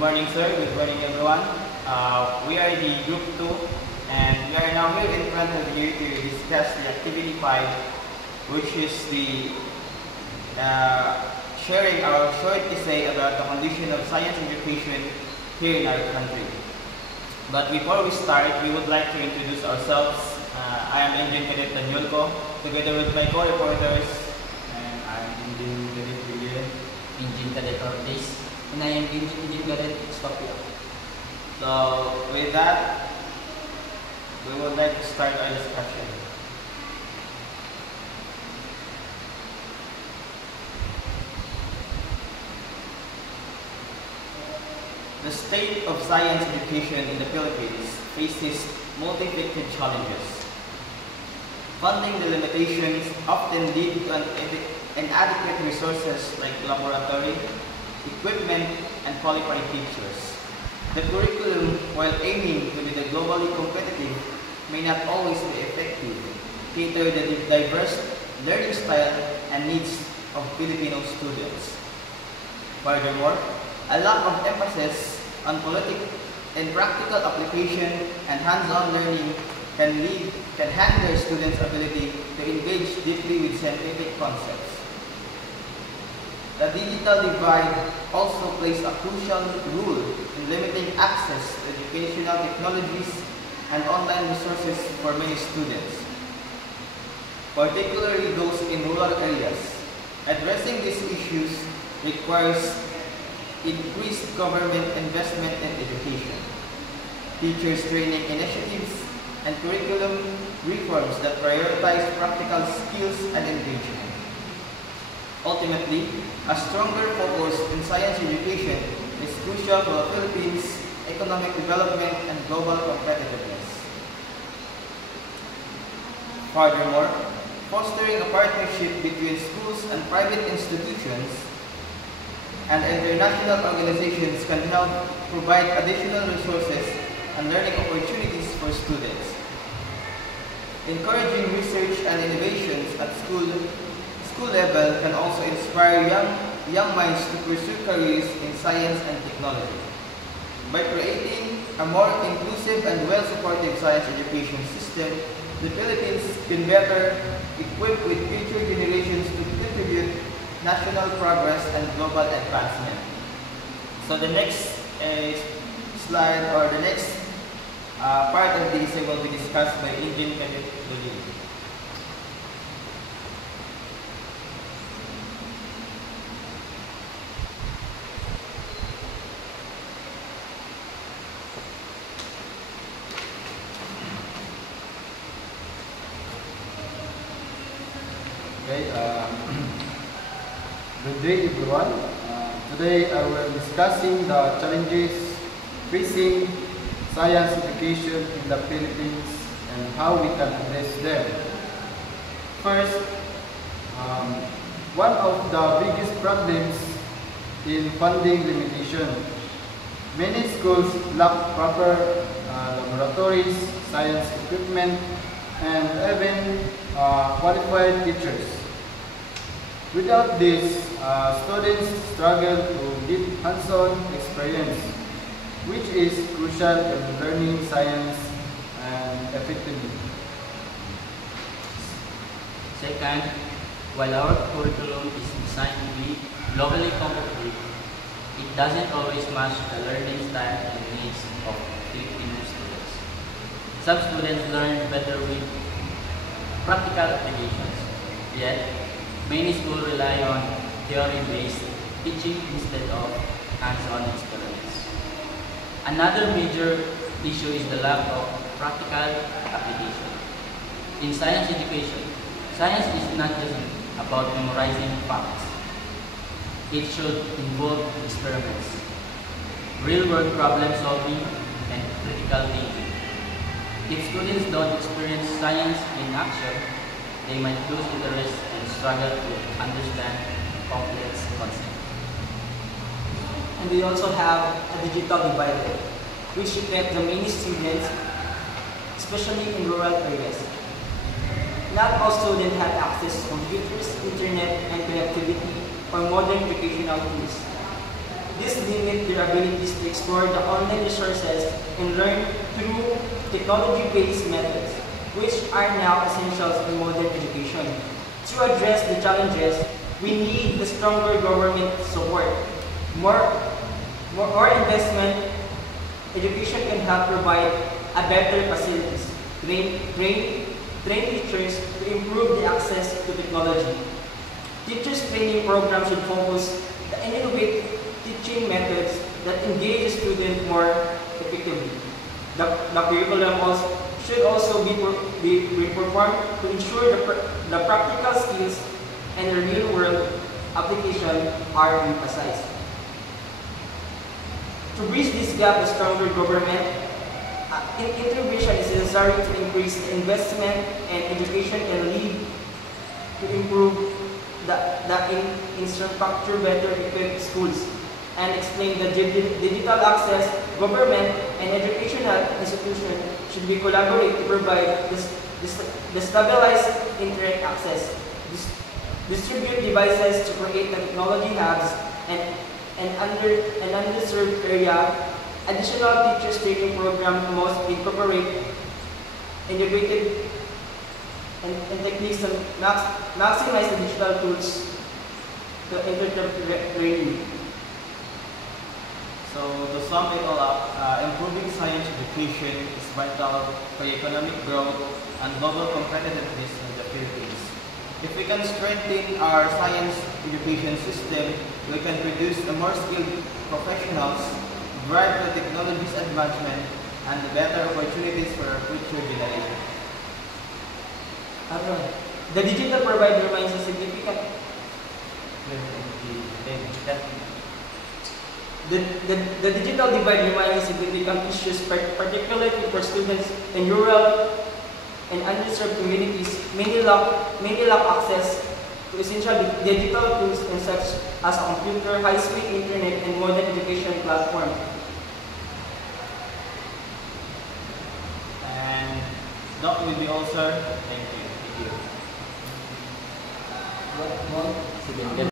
morning, sir. Good morning, everyone. We are the Group 2, and we are now here in front of you to discuss the Activity 5, which is the sharing our short essay about the condition of science education here in our country. But before we start, we would like to introduce ourselves. I am Engine Cadet Tanyulko, together with my co-reporters. And I'm Engine Cadet William. Engine Cadet Ortiz. And I am Engine Cadet Scopio. So, with that, we would like to start our discussion. The state of science education in the Philippines faces multifaceted challenges. Funding the limitations often lead to inadequate resources like laboratory, equipment, and qualified teachers. The curriculum, while aiming to be globally competitive, may not always be effective, cater the diverse learning style and needs of Filipino students. Furthermore, a lack of emphasis on and practical application and hands-on learning can hinder students' ability to engage deeply with scientific concepts. The digital divide also plays a crucial role in limiting access to educational technologies and online resources for many students, particularly those in rural areas. Addressing these issues requires increased government investment in education, teachers training initiatives, and curriculum reforms that prioritize practical skills and engagement. Ultimately, a stronger focus in science education is crucial for the Philippines' economic development and global competitiveness. Furthermore, fostering a partnership between schools and private institutions and international organizations can help provide additional resources and learning opportunities for students. Encouraging research and innovations at school level can also inspire young minds to pursue careers in science and technology. By creating a more inclusive and well-supported science education system, the Philippines can better equip with future generations to contribute national progress and global advancement. So the next slide, or the next part of the essay will be discussed by Engine Cadet William. Okay, good day everyone. Today I will be discussing the challenges facing science education in the Philippines and how we can address them. First, one of the biggest problems in funding limitation. Many schools lack proper laboratories, science equipment, and even qualified teachers. Without this, students struggle to get hands-on experience, which is crucial in learning science and effectively. Second, while our curriculum is designed to be globally competitive, it doesn't always match the learning style and needs of Filipino students. Some students learn better with practical applications, yet many schools rely on theory-based teaching instead of hands-on experiments. Another major issue is the lack of practical application. In science education, science is not just about memorizing facts. It should involve experiments, real-world problem solving, and critical thinking. If students don't experience science in action, they might lose interest and struggle to understand complex concepts. And we also have a digital divide, which affects the many students, especially in rural areas. Not all students have access to computers, internet, and connectivity, or modern educational tools. This limits their abilities to explore the online resources and learn through technology-based methods, which are now essentials in modern education. To address the challenges, we need the stronger government support, more investment. Education can help provide a better facilities, train teachers to improve the access to technology. Teachers training programs should focus on innovative teaching methods that engage students more effectively. The curriculum should also be performed to ensure the practical skills and the real-world application are emphasized. To bridge this gap, a stronger government intervention is necessary to increase the investment, and education can lead to improve the infrastructure, better equipped schools, and explain the digital access. Government and educational institutions should be collaborate to provide the stabilized internet access, distribute devices to create the technology hubs, and underserved area. Additional teachers training program must incorporate integrated and techniques to maximize the digital tools to interpret training. So to sum it all up, improving science education is vital for economic growth and global competitiveness in the Philippines. If we can strengthen our science education system, we can produce a more skilled professionals, drive the technology's advancement, and better opportunities for our future generation. The digital provider remains a significant. The digital divide remains a significant issue, particularly for students in rural and underserved communities. Many lack access to essential digital tools and such as a computer, high-speed internet, and modern education platform. And that will be all, sir. Thank you. Sige.